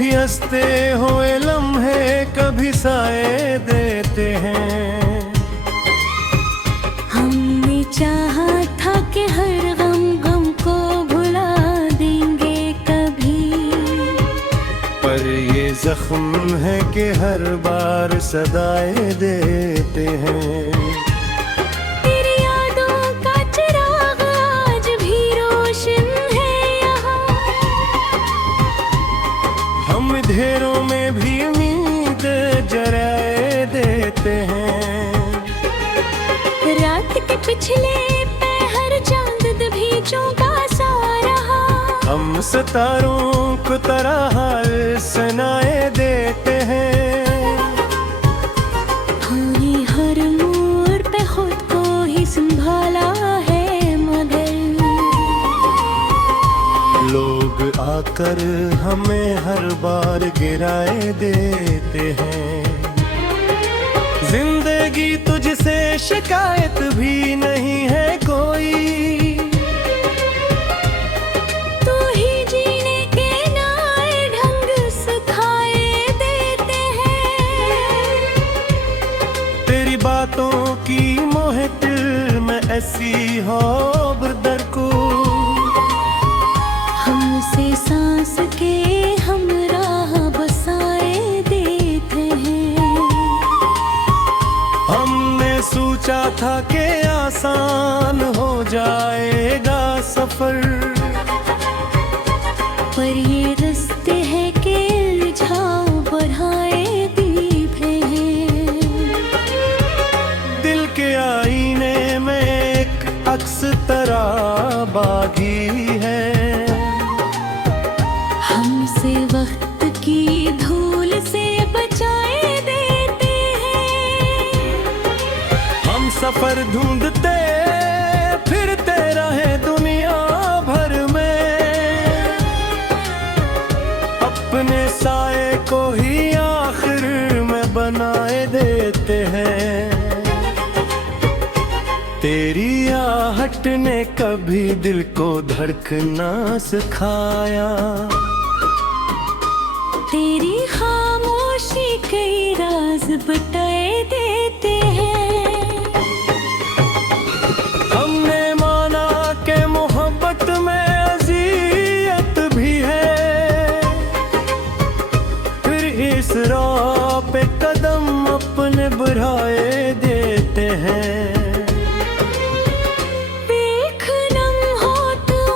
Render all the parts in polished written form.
कभी हंसते हुए लम्हे कभी साए देते हैं। हमने चाहा था कि हर गम गम को भुला देंगे कभी, पर ये जख्म है कि हर बार सदाए देते हैं। तेरी यादों का चिराग आज भी रोशन है यहाँ, हम अंधेरों में भी उम्मीद जराए देते हैं। रात के पिछले पहर चांद भी चौंका सा रहा, हम सितारों को तरह हाल सुनाए देते हैं। हमने हर मोड़ पे खुद को ही संभाला है, मगर लोग आकर हमें हर बार गिराए देते हैं। जिंदगी तुझसे शिकायत भी नहीं है कोई, तू ही जीने के नए ढंग सिखाए देते हैं। तेरी बातों की मोह दिल में ऐसी हो बरदर को, हमसे सांस के हम राह बसाए देते हैं। हमने सोचा था कि आसान हो जाएगा सफर, पर ये रास्ते है कि उलझाओ बढ़ाए दीप हैं। दिल के आईने में एक अक्स तरह बागी है, हमसे वक्त की धूल से बचाए देते हैं। हम सफर ढूंढते फिरते रहे दुनिया भर में, अपने साए को ही आखिर में बनाए देते हैं। तेरी आहट ने कभी दिल को धड़कना सिखाया, तेरी खामोशी कई राज बताए देते हैं। हमने माना कि मोहब्बत में अज़ियत भी है, फिर इस राह पे कदम अपने बढ़ाए देते हैं। बेखनम होठों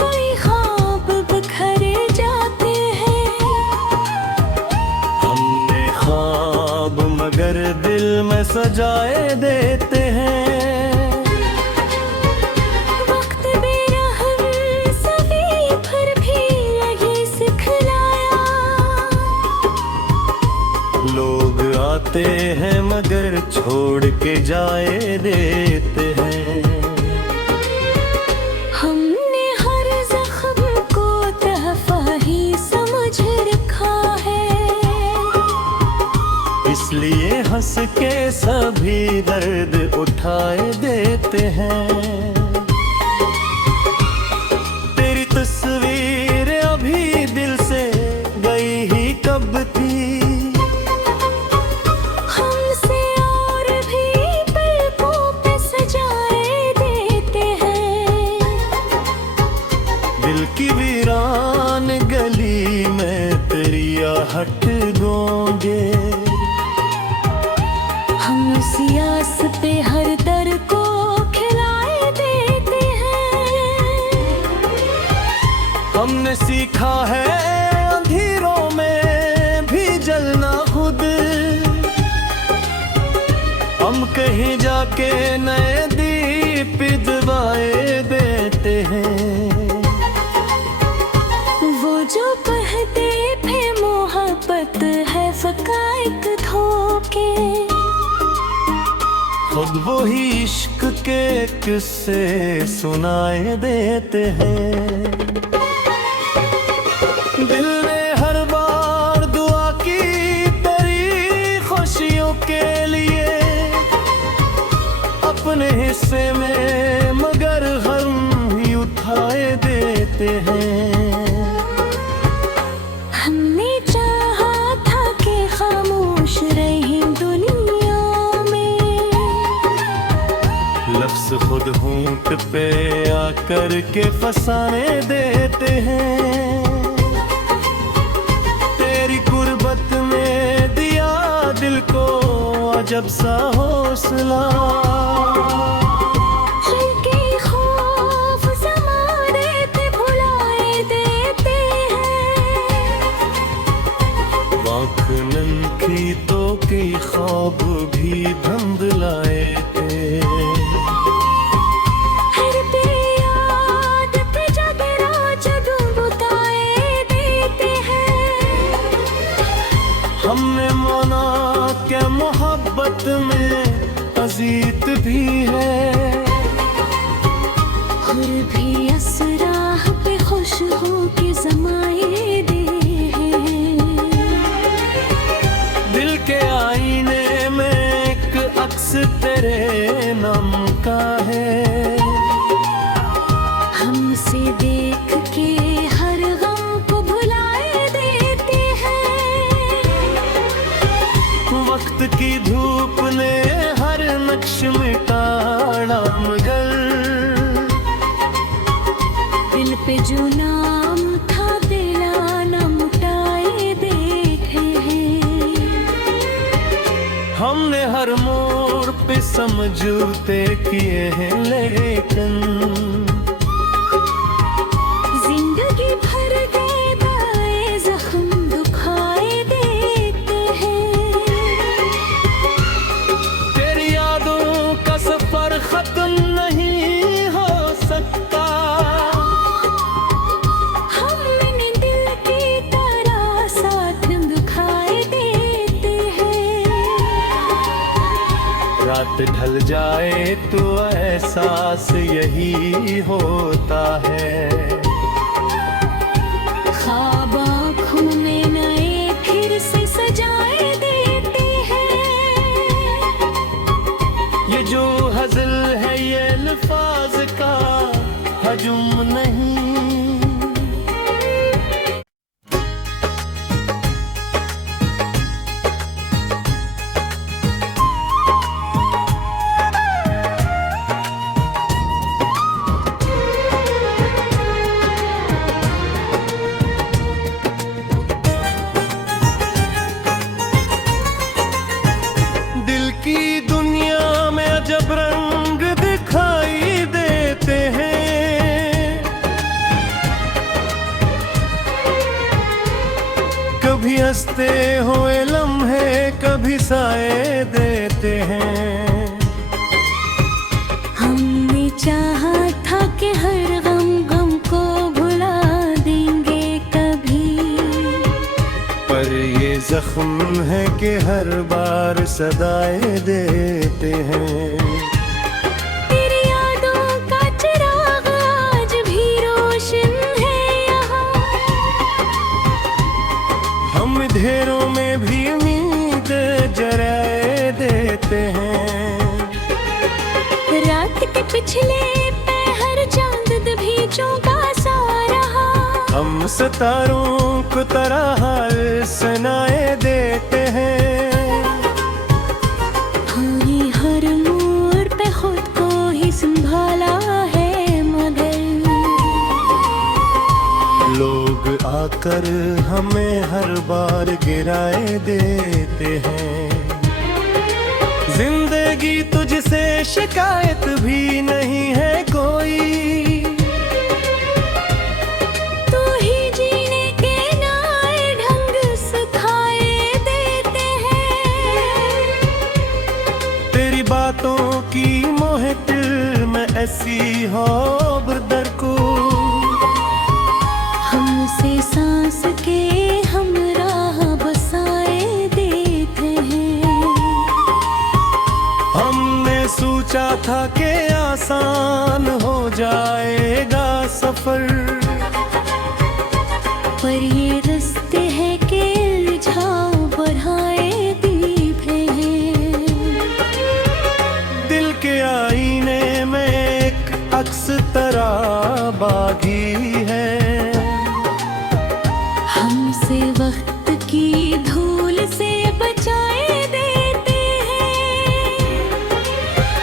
कोई ख्वाब बिखरे जाते हैं, हमने ख्वाब मगर दिल में सजाए देते हैं। वक्त बेरहम सभी पर भी यही सिखलाया, लोग आते हैं मगर छोड़ के जाए देते हैं। हमने हर जख्म को तहफा ही समझ रखा है, इसलिए हंस के सभी दर्द उठाए देते हैं। तेरी तस्वीर अभी दिल से गई ही कब थी, हमसे और भी पलकों पे सजाए देते हैं। दिल की वीरान गली में तेरी आहट गूंजे, हम उस यास पे हर दर को खिलाए देते हैं। हमने सीखा है अंधेरों में भी जलना खुद, हम कहीं जाके नए दीप दिलवाए देते हैं। वो जो कहते थे मोहब्बत है फकाइक धोखे, खुद वो ही इश्क के किस्से सुनाए देते हैं। दिल ने हर बार दुआ की तेरी खुशियों के लिए, अपने हिस्से में मगर गम ही उठाए देते हैं। हमने करके फसाने देते हैं। तेरी गुर्बत ने दिया दिल को अजब सा हौसला, हल्के खौफ समा देते भुलाए देते हैं। आँख नन्ही तो कई ख्वाब भी धुंधलाए थे। हर बेयाद पे जगरा जदू बुताए देते हैं। हमने माना क्या मोहब्बत में अजीत भी है, और भी असराह पे खुश हो के जमाए दे हैं। दिल के आईने में एक अक्स तेरे नाम का है। हमसे देख के हर गम को भुलाए देते हैं। वक्त की धूप ने हर नक्श मिटाड़ा मगर दिल पे जो नाम था दिला न मुटाए देखे हैं। हमने हर मोड़ पे समझौते किए हैं लेकिन जिंदगी भर गए दाए जख्म दुखाए देते हैं। तेरी यादों का सफर खत्म नहीं हो सकता। हमने दिल की तरह साथ दुखाए देते हैं। रात ढल जाए तो एहसास यही होता है। ख्वाब आँखों में नए फिर से सजाए देते हैं। ये जो हज़ल है ये अल्फाज का हजूम नहीं। दिल की दुनिया में अजब रंग दिखाई देते हैं। कभी हंसते हुए लम्हे कभी साए देते हैं। हमने चाहा था कि हर गम गम को भुला देंगे कभी, पर ये जख्म है कि हर बार सदाए देते हैं। तेरी यादों का चिराग आज भी रोशन है यहाँ। हम अंधेरों में भी उम्मीद जराए देते हैं। रात के पिछले पहर चांद भी चौंका सा रहा। हम सितारों को तरह सुनाए देते हैं। हमने हर मोड़ पे खुद को ही संभाला है मगर लोग आकर हमें हर बार गिराए देते हैं। जिंदगी तुझसे शिकायत भी नहीं है कोई, तू ही जीने के नए ढंग सिखाए देते हैं। तेरी बातों की मोहतिल में ऐसी हो बरदर को, हमसे सांस के हमराह बसाए देते हैं। हमने सोचा था कि आसान हो जाएगा सफर, पर ये रास्ते है कि उलझाओ बढ़ाए दीप हैं। दिल के आईने में एक अक्स तरह बागी है। हमसे वक्त की धूल से बचाए देते हैं।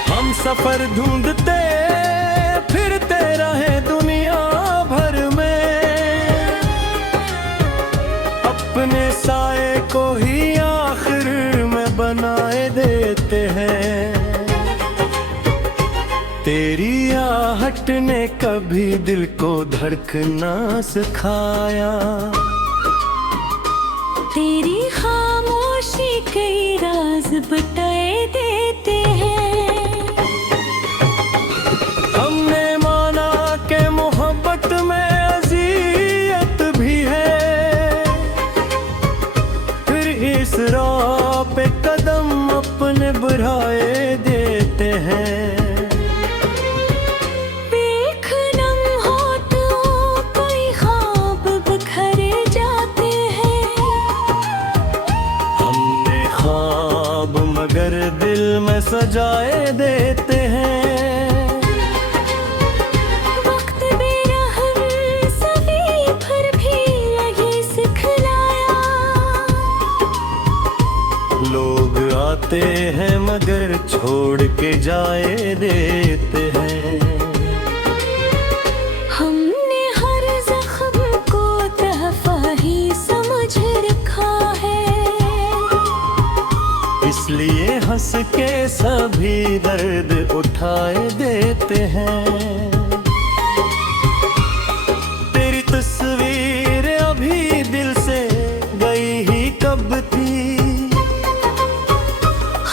हम सफर ढूंढते फिरते रहे अपने साए को ही आखिर में बनाए देते हैं। तेरी आहट ने कभी दिल को धड़कना सिखाया, तेरी खामोशी कई राज बताए देते हैं। हमने माना कि मोहब्बत में अज़ियत भी है, फिर इस राह पे कदम अपने बढ़ाए देते हैं। मगर दिल में सजाए देते हैं। वक्त बेरहम सभी पर भी यही सिखलाया, लोग आते हैं मगर छोड़ के जाए देते हैं। हमने हर जख्म को तहफा ही समझ रखा है, इसलिए हंस के सभी दर्द उठाए देते हैं। तेरी तस्वीर अभी दिल से गई ही कब थी,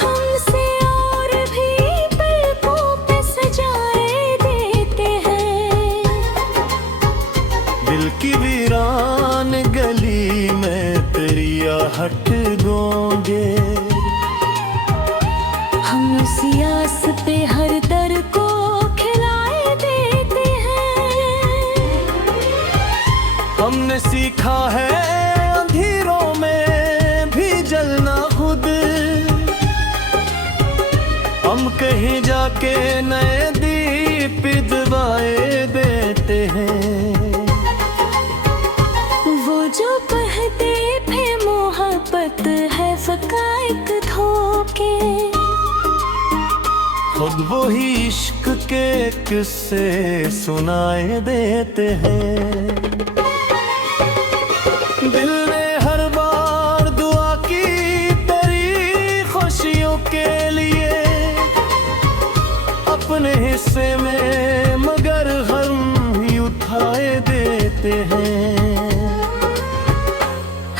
हमसे और भी पलकों पे सजाए देते हैं। दिल की वीरान गली में तेरी आहट गूंजे, हम उसी आस पे हर दर को खिलाए देते हैं। हमने सीखा है अंधेरों में भी जलना खुद, हम कहीं जाके नए दीप दिवाए देते हैं। वो जो कहते थे मोहब्बत है फकाइक धोखे, खुद वही इश्क के किस्से सुनाए देते हैं। दिल ने हर बार दुआ की तेरी खुशियों के लिए, अपने हिस्से में मगर गम ही उठाए देते हैं।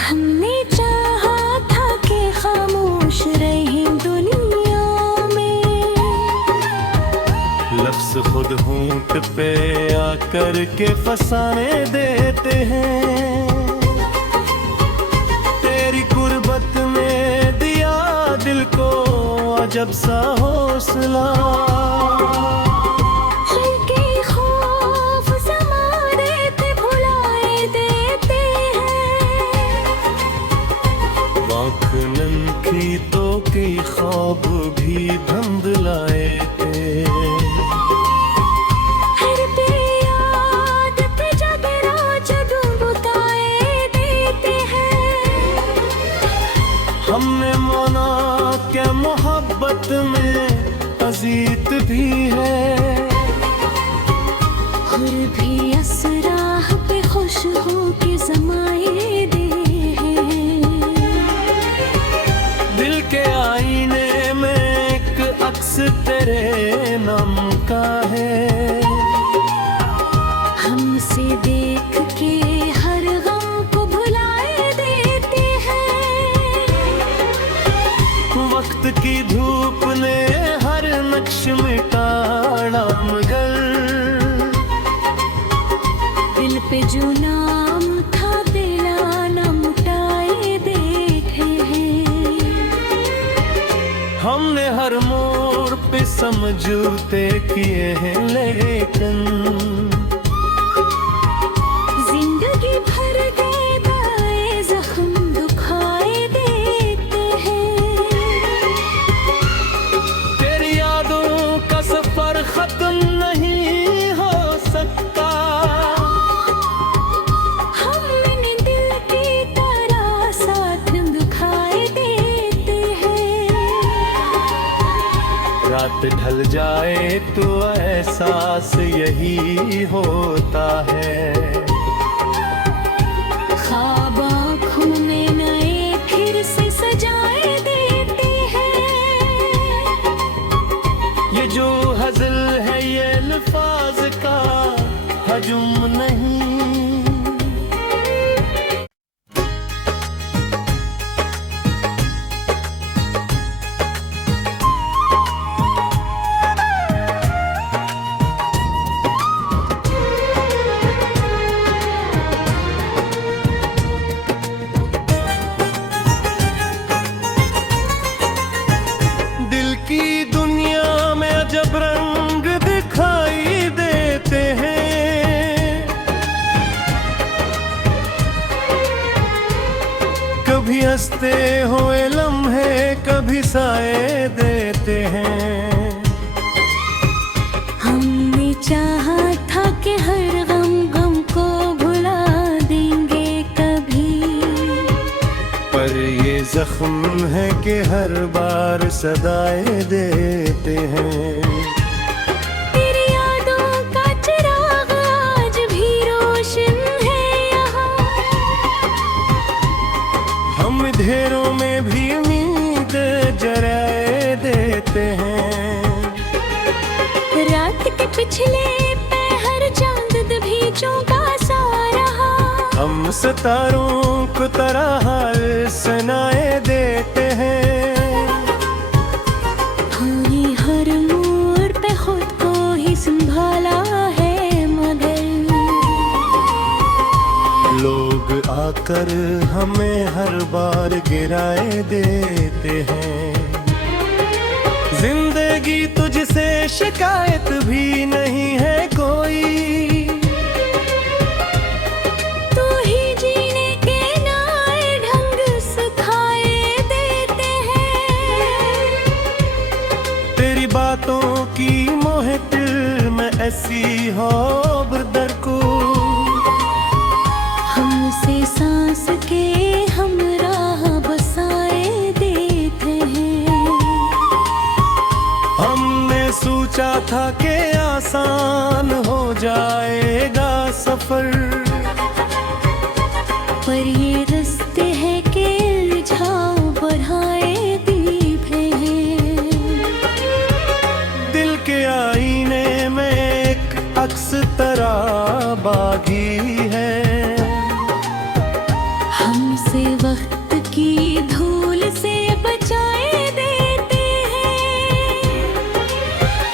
हमने चाहा था कि खामोश रहें दुनिया में, लफ्ज़ खुद होंठ पे आकर के फसाने देते हैं। तेरी कुर्बत में दिया दिल को अजब सा हौसला, हल्के खौफ ज़माने पे भुलाए देते हैं। आँख नंखी तो कई ख्वाब भी धुंधलाए थे, हर बेयाद पे जगरा जग बुताए देते हैं। हमने माना क्या मोहब्बत में अजीत भी है, और भी असराह पे खुश हो के जमाए दे हैं। दिल के आईने में एक अक्स तेरे नाम का है, हमसे देख के हर गम को भुलाए देते हैं। वक्त की धूप ने हर नक्श मिटाड़ा मगर, दिल पे जो नाम था दिलाना मुटाए देते हैं। हमने हर मोड़ पे समझौते किए हैं लेकिन जिंदगी भर गए दाए जख्म दुखाए देते हैं। तेरी यादों का सफर खत्म नहीं हो सकता, हमने दिल की तरह साथ दुखाए देते हैं। रात ढल जाए तो एहसास यही होता है, ख्वाब आँखों माजूम नहीं। दिल की दुनिया में अजब रंग दिखाई देते हैं, कभी हंसते हुए लम्हे कभी साए देते हैं। हमने चाहा था कि हर गम गम को भुला देंगे कभी, पर ये जख्म है कि हर बार सदाए देते हैं। तेरी यादों का चिराग आज भी रोशन है यहाँ, हम अंधेरों में भी उम्मीद जराए देते हैं। रात के पिछले पहर चांद भी चौंका सा रहा, हम सितारों को तरह हाल सुनाए देते हैं। हमने हर मोड़ पे खुद को ही संभाला है, मगर लोग आकर हमें हर बार गिराए देते हैं। जिंदगी तुझसे शिकायत भी नहीं है कोई, तू ही जीने के नए ढंग सिखाए देते हैं। तेरी बातों की मोह दिल में ऐसी हो बरदर को, हमसे सांस के हमराह बसाए देते हैं। हमने सोचा था कि आसान हो जाएगा सफर, पर ये रास्ते है कि उलझाओ बढ़ाए दीपे हैं। दिल के आईने में एक अक्स तरह बागी है, हमसे वक्त की धूल से बचाए देते हैं।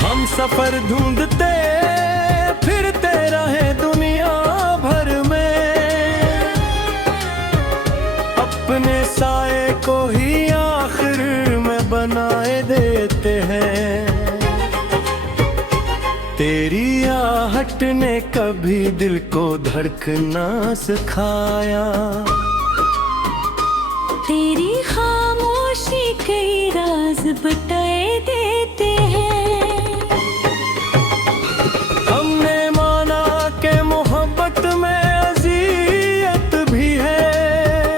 हम सफर ढूंढते फिरते रहे दुनिया भर में, अपने साए को ही आखिर में बनाए देते हैं। तेरी आहट ने कभी दिल को धड़कना सिखाया, तेरी खामोशी कई राज बताए देते हैं। हमने माना कि मोहब्बत में अज़ियत भी है,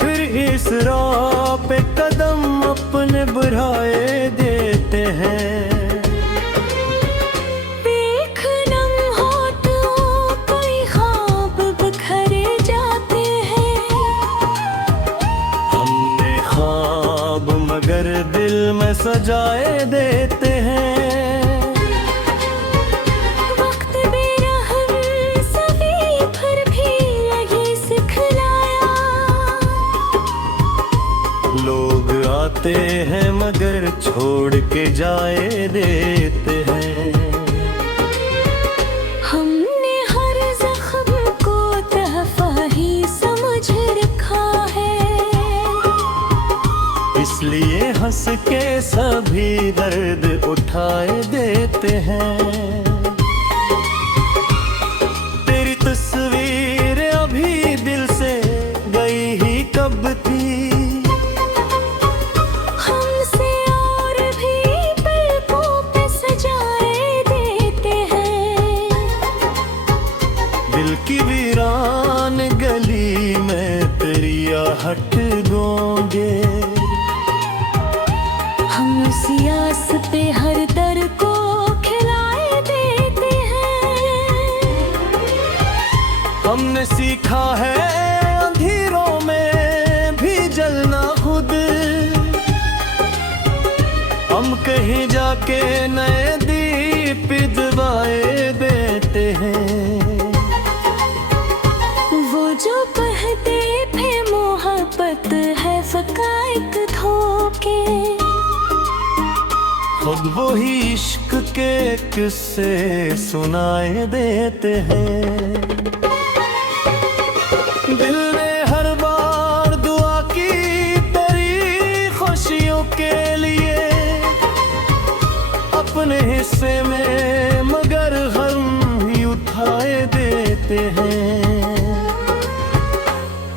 फिर इस राह पे कदम अपने बढ़ाए देते हैं। बेखनम होठों कोई ख्वाब बिखरे जाते हैं, हमने ख्वाब मगर दिल में सजाए देते हैं। वक्त बेरहम सभी पर भी यही सिखलाया, लोग आते हैं मगर छोड़ के जाए देते हैं। हमने हर जख्म को तहफा ही समझ रखा है, इसलिए हंस के सभी दर्द उठाए देते हैं। तेरी तस्वीर अभी दिल से गई ही कब थी, हमसे और भी पलकों पे सजाए देते हैं। दिल की वीरान गली में तेरी आहट गूंजे, हम उस आस पे हर दर को खिलाए देते हैं। हमने सीखा है अंधेरों में भी जलना खुद, हम कहीं जाके नए दीप जलाए देते देते हैं। वो जो कहते थे मोहब्बत है फका एक धोखे, खुद वही इश्क के किस्से सुनाए देते हैं। दिल ने हर बार दुआ की तेरी खुशियों के लिए, अपने हिस्से में मगर गम ही उठाए देते हैं।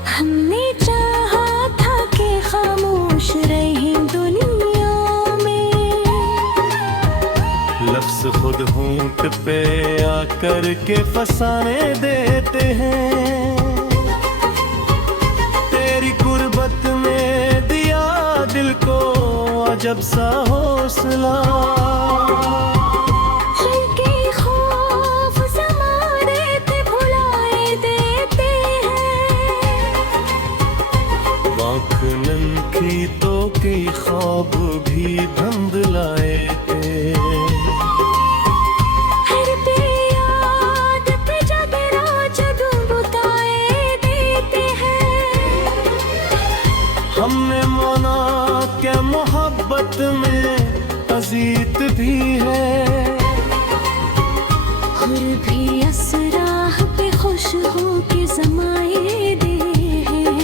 हमने चाहा था कि खामोश रहे दुनिया में, लफ्ज़ खुद होंठ पे आकर के फसाने देते हैं। तेरी गुर्बत में दिया दिल को अजब सा हौसला, हल्के खौफ समारे थे भुलाए देते हैं। आँख नंखी तो कई ख्वाब भी धुंधलाए थे। हर बेयाद पे जगरा जदू बुताए देते हैं। हमने माना क्या मोहब्बत में अजीत भी है, और भी असराह पे खुश हो के जमाए दे हैं।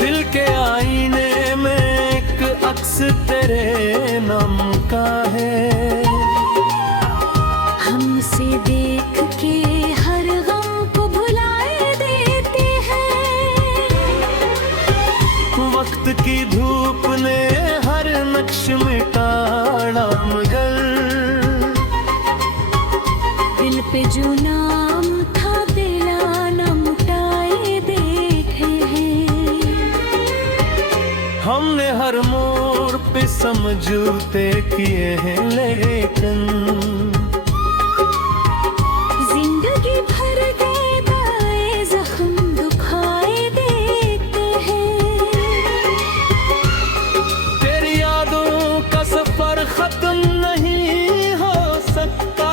दिल के आईने में एक अक्स तेरे नाम का है। हमसे देख के हर गम को भुलाए देते हैं। वक्त की धूप ने हर नक्श मिटाड़ा मगर, दिल पे जो नाम था दिला न मुटाए देते हैं। हमने हर मोड़ पे समझौते किए हैं लेकिन जिंदगी भर गए दाए जख्म दुखाए देते हैं। तेरी यादों का सफर खत्म नहीं हो सकता।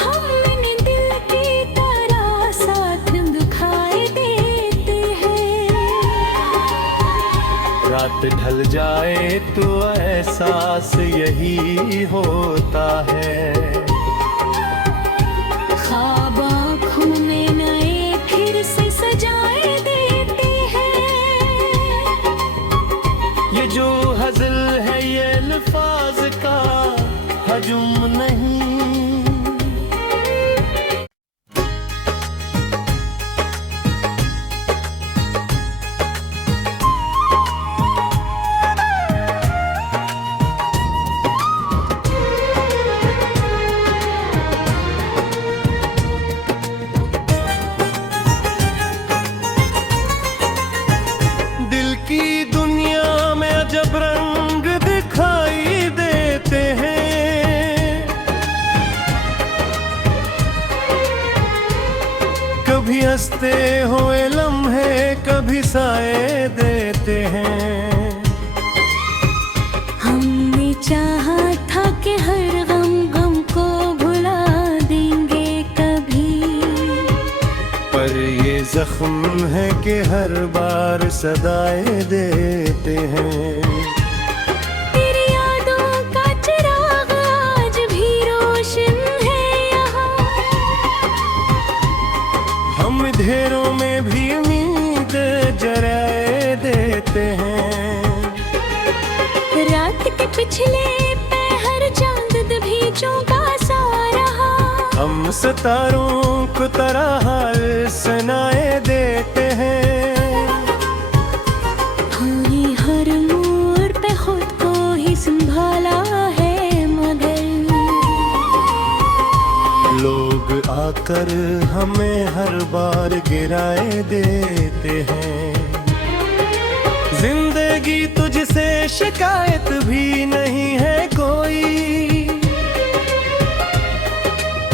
हमने दिल की तरह साथ दुखाए देते हैं। रात ढल जाए तो एहसास यही होता है। ख्वाब आँखों में नए फिर से सजाए देते हैं। ये जो हज़ल है ये अल्फाज का हजूम नहीं। दिल की दुनिया में अजब रंग दिखाई देते हैं। कभी हंसते हुए लम्हे कभी साए देते हैं। हमने चाहा था कि हर गम को भुला देंगे कभी, पर ये जख्म है कि हर बार सदाए देते हैं। तेरी यादों का चिराग आज भी रोशन है यहाँ। हम अंधेरों में भी उम्मीद जराए देते हैं। रात के पिछले पहर चांद भी चौंका सा रहा। हम सितारों को तरह हाल सुनाए देते हैं। हमने हर मोड़ पे खुद को ही संभाला है मगर लोग आकर हमें हर बार गिराए देते हैं। जिंदगी तुझसे शिकायत भी नहीं है कोई,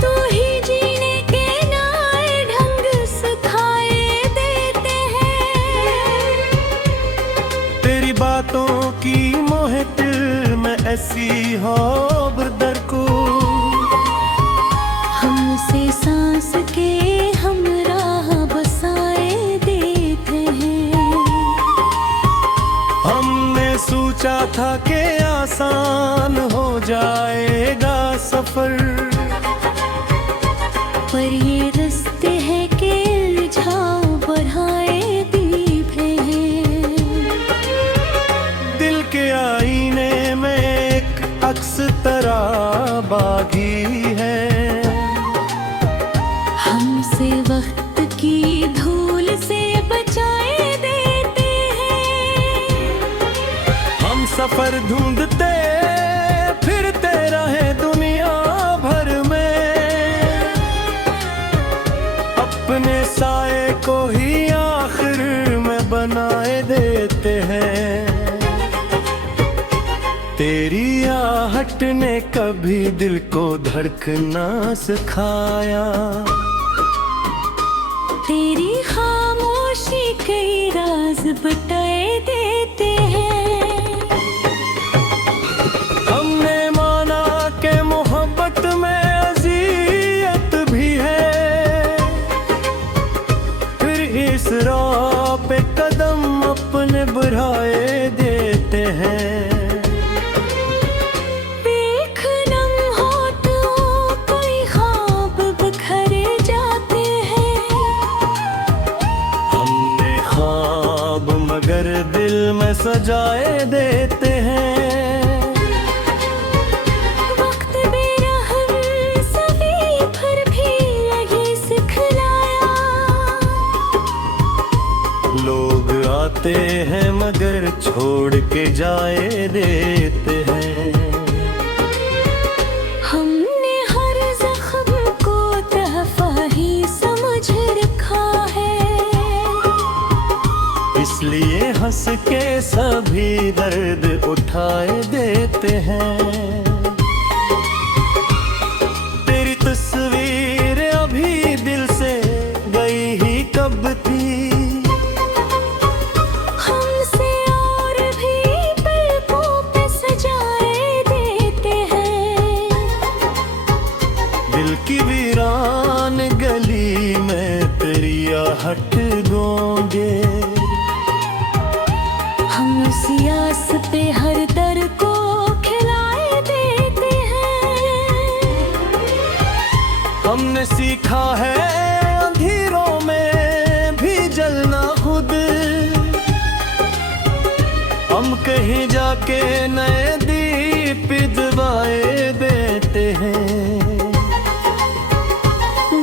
तू ही जीने के नए ढंग सिखाए देते हैं। तेरी बातों की मोह दिल में ऐसी हो बरदर को सफर ये रास्ते हैं कि इल्झाम बढ़ाए दीपे हैं। दिल के आईने में एक अक्स तरह बागी है, हमसे वक्त की धूल से बचाए देते हैं। हम सफर ढूंढते फिरते रहे दुनिया भर में, अपने साए को ही आखिर में बनाए देते हैं। तेरी आहट ने कभी दिल को धड़कना सिखाया, तेरी खामोशी कई राज बताए देते हैं। हमने माना कि मोहब्बत में अज़ियत भी है, फिर इस राह पे कदम अपने बढ़ाए देते हैं। बेखनम होठों कोई ख्वाब बिखरे जाते हैं। हमने ख्वाब मगर दिल में सजाए देते हैं। वक्त बेरहम सभी पर भी यही सिखलाया, लोग आते हैं मगर छोड़ के जाए देते हैं। हमने हर जख्म को तहफा ही समझ रखा है, इसलिए हंस के सभी दर्द उठाए देते हैं। तेरी तस्वीर अभी दिल से गई ही कब थी, हमसे और भी पलकों पे सजाए देते हैं। दिल की वीरान गली में तेरी आहट गूंजे, हम उस यास पे हर दर को खिलाए देते हैं। हमने सीखा है अंधेरों में भी जलना खुद, हम कहीं जाके नए दीप जलाए देते हैं।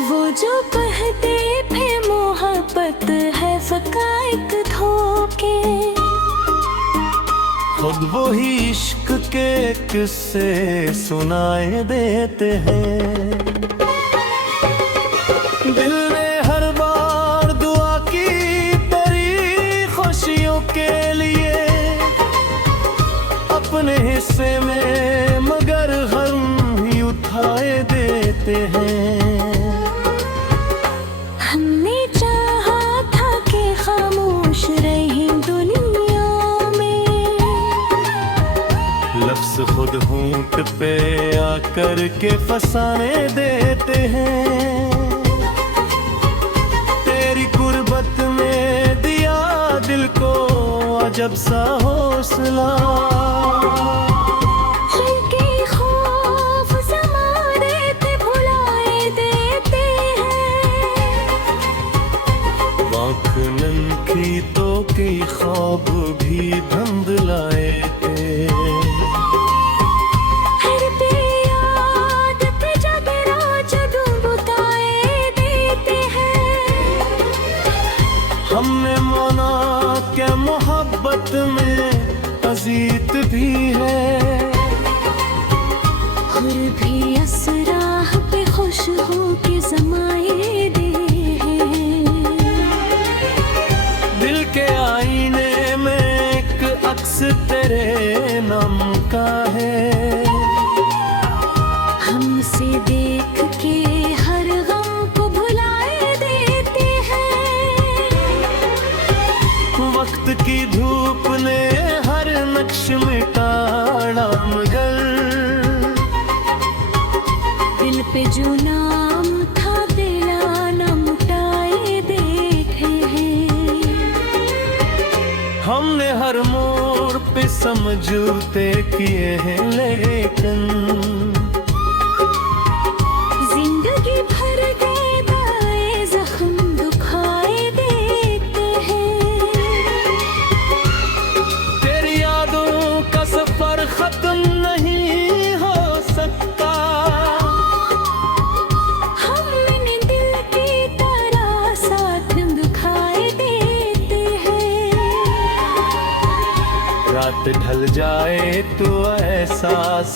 वो जो कहते थे मोहब्बत है फकाइत धोखे, खुद वही इश्क के किस्से सुनाए देते हैं। दिल ने हर बार दुआ की तेरी खुशियों के लिए, अपने हिस्से में मगर गम ही उठाए देते हैं। हमने चाहा था कि खामोश रही दुनिया में, लफ्ज़ खुद होंठ पे आकर के फसाने देते हैं। तेरी गुर्बत में दिया दिल को अजब सा हौसला, हल्के खौफ ज़माने थे भुलाए देते हैं। आँख नंखी तो कई ख्वाब भी धुंधलाए थे। हर बेयाद पे जगरा जदू बुताए देते हैं। हमने माना क्या मोहब्बत में अजीत भी है, और भी असराह पे खुश हो के जमाए दे हैं। दिल के आईने में एक अक्स तेरे नाम का है, हमसे देख के हर गम को भुलाए देते हैं। वक्त की धूप ने हर नक्श मिटाड़ा मगर, दिल पे जो नाम था दिला न मुटाए देते हैं। हमने हर मोड़ पे समझौते किए हैं लेकिन जिंदगी भर गए वक्त ढल जाए तो एहसास